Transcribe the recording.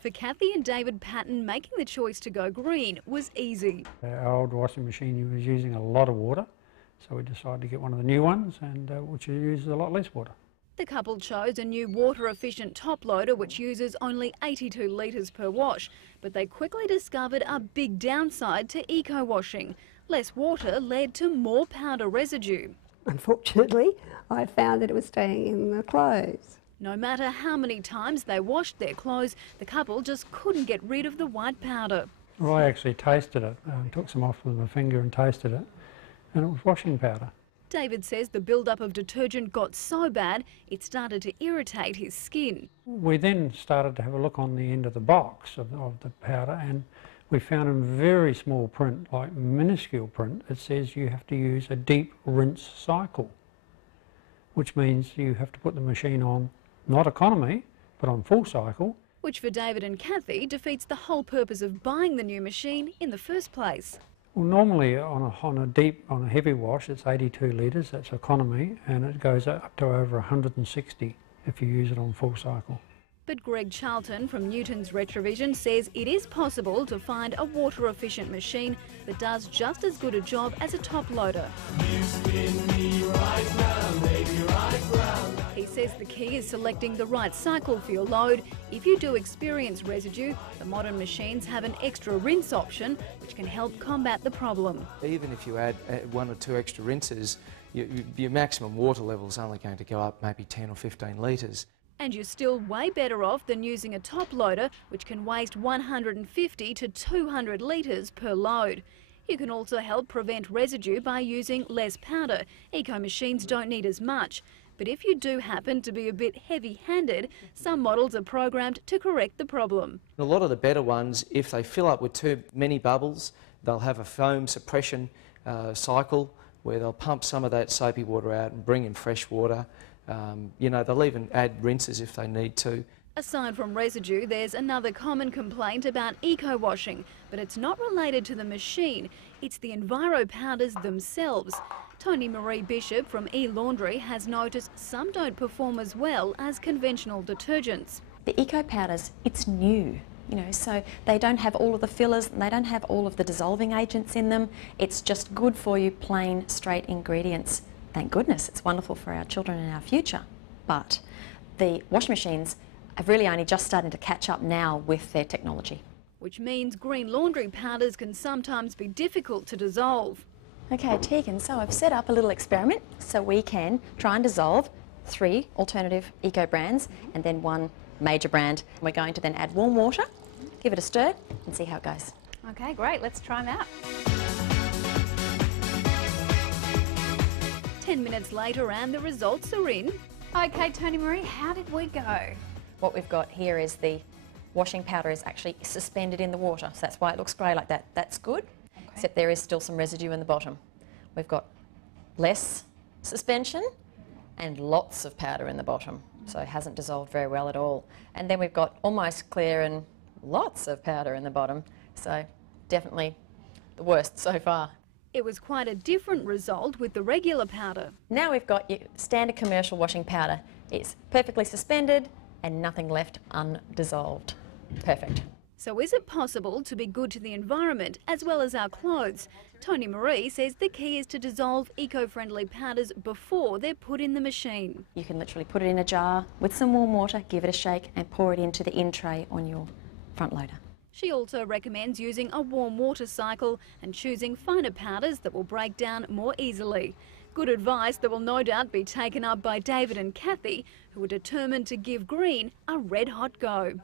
For Kathy and David Patton, making the choice to go green was easy. Our old washing machine was using a lot of water, so we decided to get one of the new ones, and which uses a lot less water. The couple chose a new water-efficient top loader which uses only 82 litres per wash, but they quickly discovered a big downside to eco-washing. Less water led to more powder residue. Unfortunately, I found that it was staying in the clothes. No matter how many times they washed their clothes, the couple just couldn't get rid of the white powder. Well, I actually tasted it, took some off with my finger and tasted it, and it was washing powder. David says the build-up of detergent got so bad it started to irritate his skin. We then started to have a look on the end of the box of the powder, and we found in very small print, like minuscule print, it says you have to use a deep rinse cycle, which means you have to put the machine on not economy, but on full cycle. Which for David and Kathy defeats the whole purpose of buying the new machine in the first place. Well, normally on a heavy wash, it's 82 litres, that's economy, and it goes up to over 160 if you use it on full cycle. But Greg Charlton from Newton's Retrovision says it is possible to find a water-efficient machine that does just as good a job as a top loader. He says the key is selecting the right cycle for your load. If you do experience residue, the modern machines have an extra rinse option which can help combat the problem. Even if you add 1 or 2 extra rinses, your maximum water level is only going to go up maybe 10 or 15 litres. And you're still way better off than using a top loader, which can waste 150 to 200 litres per load. You can also help prevent residue by using less powder. Eco machines don't need as much. But if you do happen to be a bit heavy-handed, some models are programmed to correct the problem. A lot of the better ones, if they fill up with too many bubbles, they'll have a foam suppression cycle where they'll pump some of that soapy water out and bring in fresh water. They'll even add rinses if they need to. Aside from residue, there's another common complaint about eco-washing, but it's not related to the machine, it's the enviro powders themselves. Toni-Maree Bishop from elaundry has noticed some don't perform as well as conventional detergents. The eco powders, it's new. So they don't have all of the fillers, and they don't have all of the dissolving agents in them. It's just good for you, plain, straight ingredients. Thank goodness, it's wonderful for our children and our future. But the washing machines are really only just starting to catch up now with their technology. Which means green laundry powders can sometimes be difficult to dissolve. Okay, Tegan, so I've set up a little experiment so we can try and dissolve 3 alternative eco brands and then 1 major brand. We're going to then add warm water, give it a stir and see how it goes. Okay, great, let's try them out. 10 minutes later and the results are in. Okay, Toni-Maree, how did we go? What we've got here is the washing powder is actually suspended in the water, so that's why it looks grey like that. That's good, except there is still some residue in the bottom. We've got less suspension and lots of powder in the bottom, so it hasn't dissolved very well at all. And then we've got almost clear and lots of powder in the bottom, so definitely the worst so far. It was quite a different result with the regular powder. Now we've got your standard commercial washing powder. It's perfectly suspended and nothing left undissolved. Perfect. So is it possible to be good to the environment as well as our clothes? Toni-Maree says the key is to dissolve eco-friendly powders before they're put in the machine. You can literally put it in a jar with some warm water, give it a shake and pour it into the in tray on your front loader. She also recommends using a warm water cycle and choosing finer powders that will break down more easily. Good advice that will no doubt be taken up by David and Kathy, who are determined to give green a red-hot go.